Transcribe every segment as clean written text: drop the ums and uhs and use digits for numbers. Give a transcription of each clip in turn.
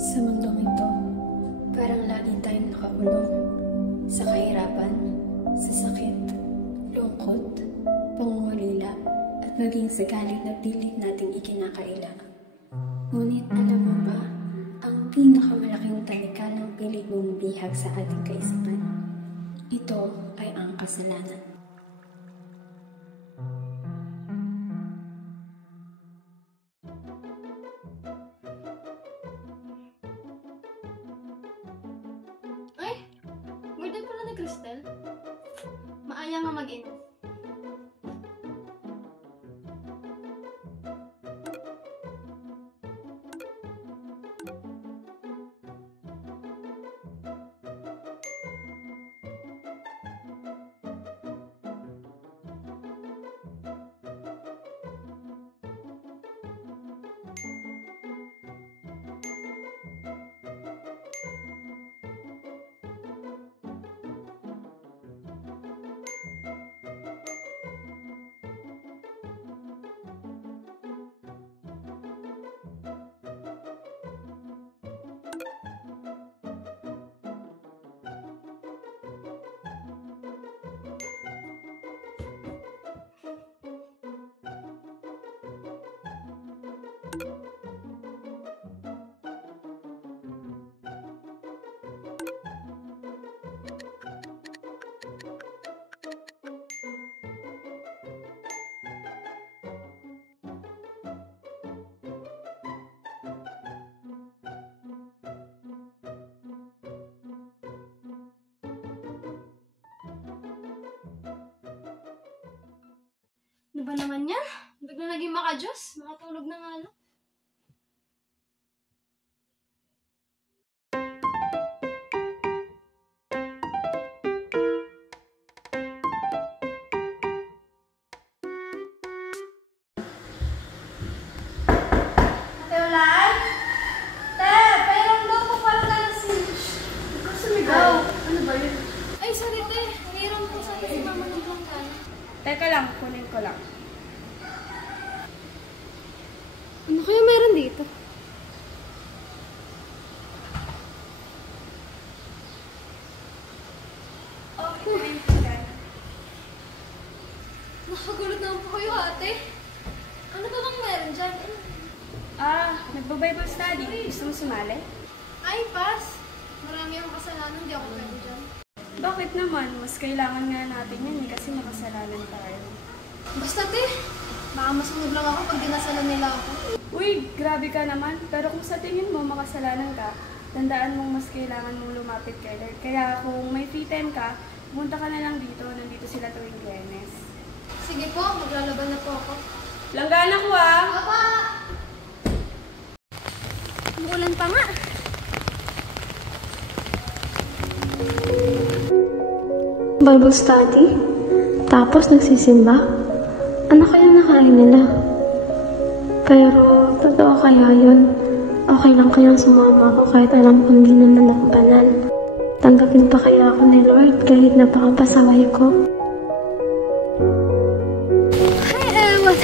Sa mundong ito, parang laging tayong nakakulong. Sa kahirapan, sa sakit, lungkot, pangungulila, at maging sa galit na pilit nating ikinakaila. Ngunit alam mo ba, ang pinakamalaking talikalang pilit bumibihag sa ating kaisipan, ito ay ang kasalanan. Ay! Birthday pala ni Cristel. Maaya nga mag-inom. Ano ba naman yan? Bigla naging maka-Diyos. Makatulog na nga lang. Ate Ulan? Te! Pairam daw po pala ka na si... Ikaw sumigaw. Ano ba yun? Ay, sorry te. Pairam po sa si mama ng Blanca. Teka lang, kunin ko lang. Ano kaya meron dito? Okay, kunin ko lang. Nakagulat naman po kayo, ate. Ano ba bang meron dyan? Nagbo-Bible study. Gusto mo sumali? Ay, pass. Marami akong kasalanan, di ako pwede dyan. Bakit naman? Mas kailangan nga natin yan kasi makasalanan tayo. Basta, te. Baka masunod lang ako pag dinasalan nila ako. Uy, grabe ka naman. Pero kung sa tingin mo makasalanan ka, tandaan mong mas kailangan mong lumapit kay Lord. Kaya kung may free time ka, pumunta ka na lang dito. Nandito sila tuwing Biyernes. Sige po, maglalaban na po ako. Langgana ko ah! Papa! Umuulan pa nga. Bible study? Tapos nagsisimba? Ano kaya nakain nila? Pero, totoo kaya yun? Okay lang kayang sumama ako kahit alam kong di naman ako banal? Tanggapin pa kaya ako ni Lord kahit napakapasaway ko? Ay, ewan.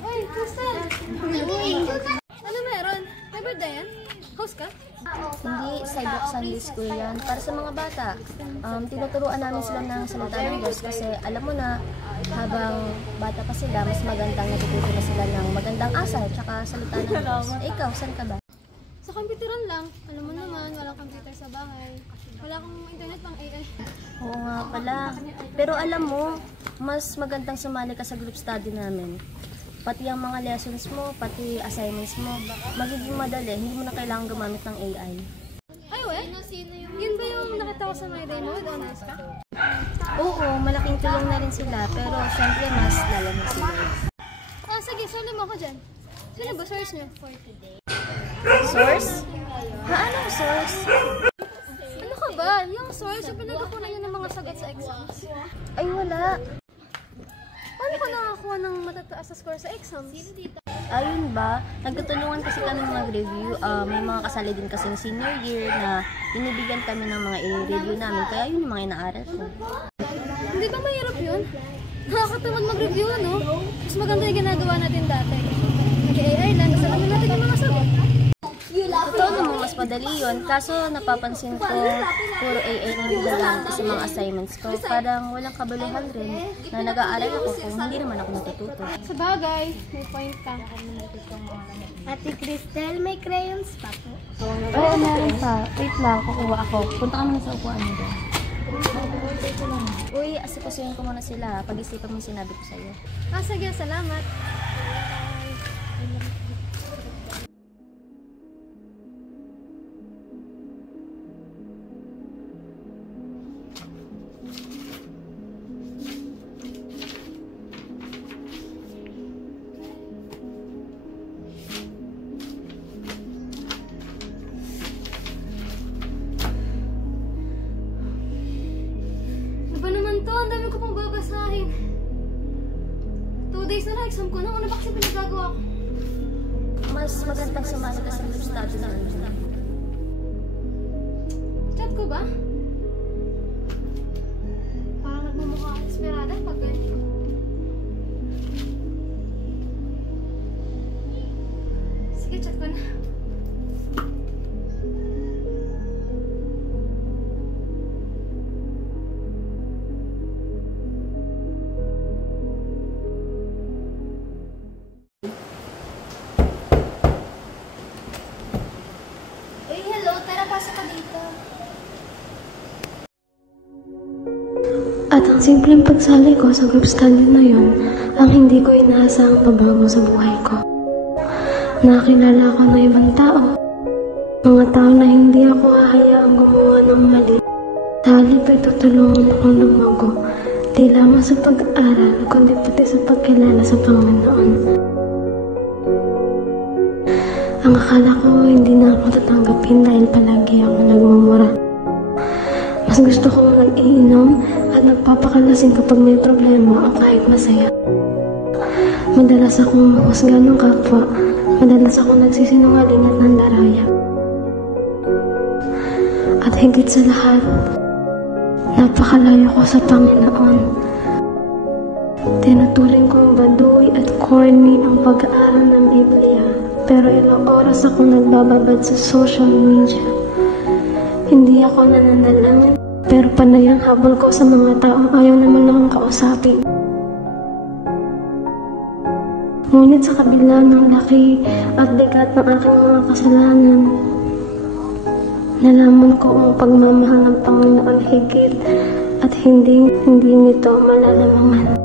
Ay, Cristel! Ano meron? May birthday yan? Host ka? Hindi, sidewalk Sunday School yan. Para sa mga bata, tinuturuan namin sila ng salita ng Diyos kasi alam mo na, habang bata pa sila, mas magandang natututo na sila ng magandang asal at saka salita ng Diyos. Ikaw, saan ka ba? Sa computeran lang. Alam mo naman, walang computer sa bahay. Wala akong internet pang AI. Oo nga pala. Pero alam mo, mas magandang sumali ka sa group study namin. Pati ang mga lessons mo, pati assignments mo, magiging madali. Hindi mo na kailangan gumamit ng AI. Ay, we? Yun ba yung nakita ko sa My Demo with Honors ka? Oo, malaking tulong na rin sila. Pero syempre, mas lalamig sila. Sige, sali mo ako dyan. Sino ba source nyo? Source? Anong source? Ano ka ba? Yung source, yung pinagakunan nyo ng mga sagot sa exams. Ay, wala. Paano ka nakakuha ng matataas na score sa exams? Ayun ba, nagtutulungan kasi kami mag-review. May mga kasali din kasing senior year na binibigyan kami ng mga i-review namin. Kaya yun yung mga inaaral ko. Hindi ba mahirap yun? Nakakatamad mag-review, no? Mas maganda yung ginagawa natin dati. Nag-AI lang, kasi alam natin yung mga sagot. Totoo naman mas madali yun. Kaso napapansin ko, puro AI na nilalang ko sa mga assignments ko. Parang walang kabuluhan rin na nag-aaral ako kung hindi naman ako natututo. Sa bagay, may point ka. Ate Cristel, may crayons pa po. Oo, meron pa. Wait lang, kukuha ako. Punta ka muna sa upuan mo doon. Uy, asikusuhin ko muna sila. Pag-isipan mo yung sinabi ko sa'yo. Sige, salamat. Ang dami ko pang babasahin. 2 days na exam ko. Ano ba kasi pinagagawa ko? Mas magandang sumali ka sa group study na Chat ko ba? Parang nagmumukha ang esperada pag ganito. Sige, chat ko na. At ang simpleng pagsali ko sa group study na yun, ang hindi ko inaasahang pagbabago sa buhay ko. Nakakilala ako ng ibang tao, mga tao na hindi ako hahayaang gumawa ng mali. Halip ay tutulungan akong lumago, di lamang sa pag-aaral, kundi pati sa pagkilala sa Panginoon. Ang akala ko hindi na ako tatanggapin dahil palagi ako nagmumura. Mas gusto kong nag-iinom at nagpapakalasing kapag may problema o kahit masaya. Madalas akong mahusga ng kapwa, madalas akong nagsisinungaling at nandaraya. At higit sa lahat, napakalayo ko sa Panginoon. Tinuturing kong baduy at corny ang pag-aaral ng Biblia, pero ilang oras akong nagbababad sa social media. Hindi ako nananalangin, pero panay ang habol ko sa mga taong ayaw naman akong kausapin. Ngunit sa kabila ng laki at bigat ng aking mga kasalanan, nalaman ko ang pagmamahal ng Panginoon higit at hindi nito malalamangan.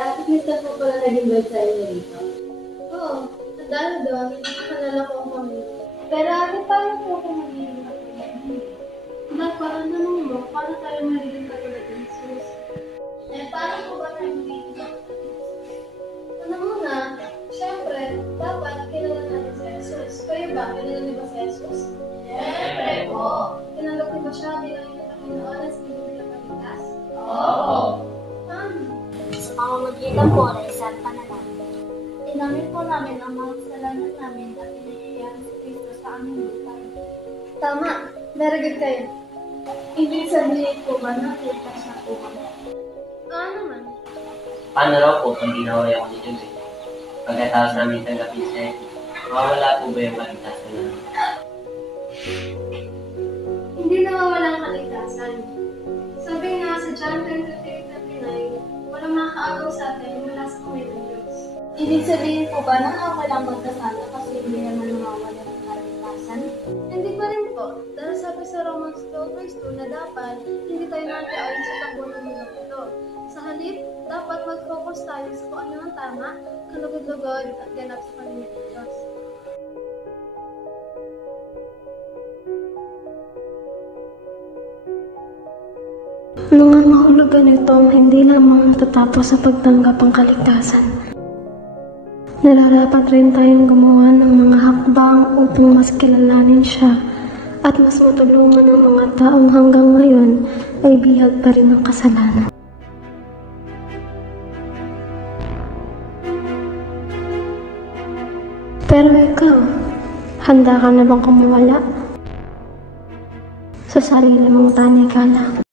Ate Cristel po pala nag-invite sa inyo dito. Oo, dahil doon, nakalala ko ang mami. Pero ate, paano po ako magiging katulad? Dahil parang tanong mo, paano tayo magiging katulad ng Jesus? Paano po ba tayo magiging katulad ng Jesus? Ano muna, syempre, dapat kilala natin si Jesus. Kayo ba, kilala niyo ba si Jesus? Syempre po! Tinanggap niyo ba siya bilang inyong Panginoon at sa inyong pinapalitas? Oo! Sa pamamagitan po ng isang panalangin, inamin po namin ang mga kasalanan namin at pinahihiyaan si Kristo sa aming buhay. Tama, very good kayo. Ibig sabihin po ba na ligtas na po kami? Naman. Paano raw po kung ginaway ako ni Diyos eh? Pagkatapos namin tanggapin siya, mawawala po ba yung kaligtasan namin? Hindi nawawala ang kaligtasan. Sabi nga sa John 10:38-39, walang makakaagaw sa atin mula sa kamay ng Diyos. Ibig sabihin po ba na walang magkasala kasi hindi naman nawawala ng kaligtasan? Hindi pa rin po, dahil sabi sa Romans 12:2 na dapat hindi tayo nakiayon sa takbo ng mundong ito. Sa halip, dapat mag-focus tayo sa kung ano ang tama, kalugod-lugod at ganap sa paningin ng Diyos. Nangangahulugan ito ang hindi lamang natatapos sa pagtanggap ang kaligtasan. Nararapat rin tayong gumawa ng mga hakbang upang mas kilalanin siya at mas matulungan ng mga taong hanggang ngayon ay bihag pa rin ng kasalanan. Pero ikaw, handa ka na bang kumuwala sa sarili mong tanikala?